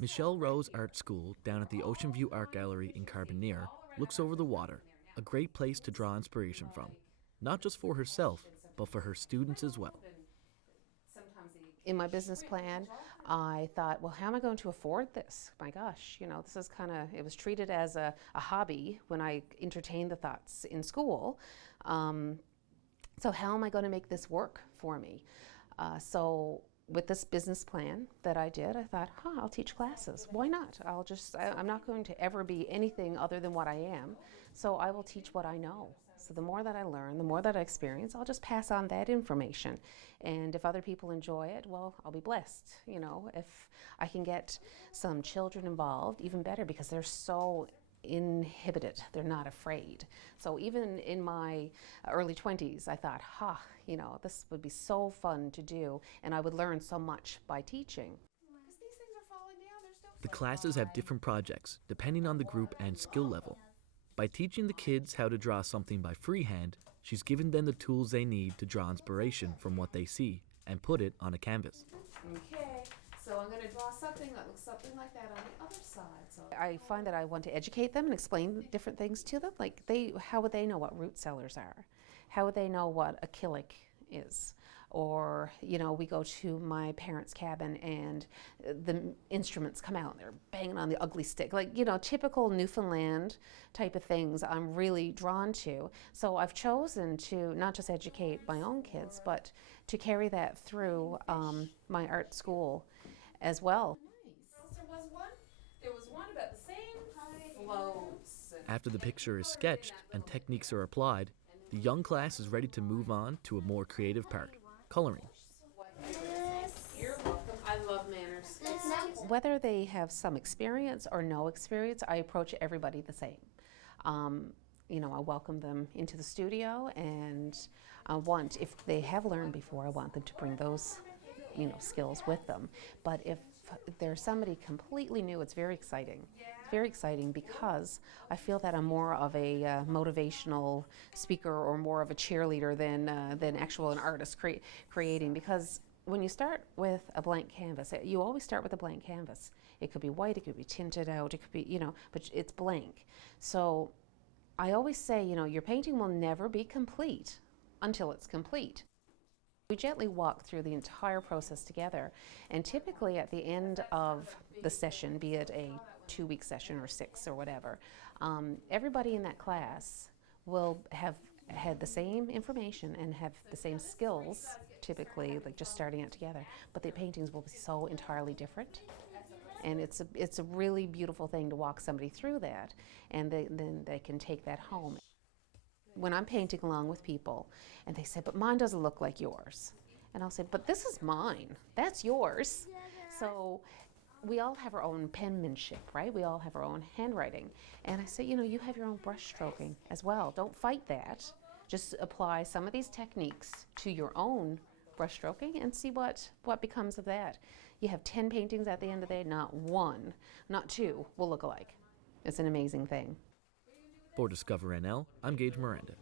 Michelle Rowe's art school down at the Ocean View Art Gallery in Carbonear looks over the water, a great place to draw inspiration from, not just for herself, but for her students as well. In my business plan, I thought, well, how am I going to afford this? My gosh, this is it was treated as a hobby when I entertained the thoughts in school. So how am I going to make this work for me? So with this business plan that I did, I thought, I'll teach classes. Why not? I'm not going to ever be anything other than what I am, so I will teach what I know. So the more that I learn, the more that I experience, I'll just pass on that information. And if other people enjoy it, well, I'll be blessed. If I can get some children involved, even better, because they're so inhibited, they're not afraid. So even in my early 20s, I thought, this would be so fun to do, and I would learn so much by teaching. The classes have different projects, depending on the group and skill level. By teaching the kids how to draw something by freehand, she's given them the tools they need to draw inspiration from what they see and put it on a canvas. Okay. So I'm going to draw something that looks something like that on the other side. So I find that I want to educate them and explain different things to them. Like how would they know what root cellars are? How would they know what acrylic is? Or, we go to my parents' cabin and the instruments come out and they're banging on the ugly stick. Typical Newfoundland type of things I'm really drawn to. So I've chosen to not just educate my own kids, but to carry that through my art school as well. There was one about the same floats. After the picture is sketched and techniques are applied, the young class is ready to move on to a more creative part, coloring. You're welcome. I love manners. Whether they have some experience or no experience, I approach everybody the same. I welcome them into the studio, and if they have learned before, I want them to bring those, skills with them. But if there's somebody completely new, it's very exciting. It's very exciting because I feel that I'm more of a motivational speaker or more of a cheerleader than actual an artist creating. Because when you start with a blank canvas, you always start with a blank canvas. It could be white, it could be tinted out, it could be, but it's blank. So I always say, your painting will never be complete until it's complete. We gently walk through the entire process together, and typically at the end of the session, be it a 2-week session or 6 or whatever, everybody in that class will have had the same information and have the same skills, typically, like just starting it together, but the paintings will be so entirely different. And it's a really beautiful thing to walk somebody through that, and then they can take that home. When I'm painting along with people and they say, but mine doesn't look like yours. And I'll say, but this is mine, that's yours. So we all have our own penmanship, right? We all have our own handwriting. And I say, you have your own brush stroking as well. Don't fight that. Just apply some of these techniques to your own brush stroking and see what becomes of that. You have 10 paintings at the end of the day, not 1, not 2 will look alike. It's an amazing thing. For Discover NL, I'm Gage Miranda.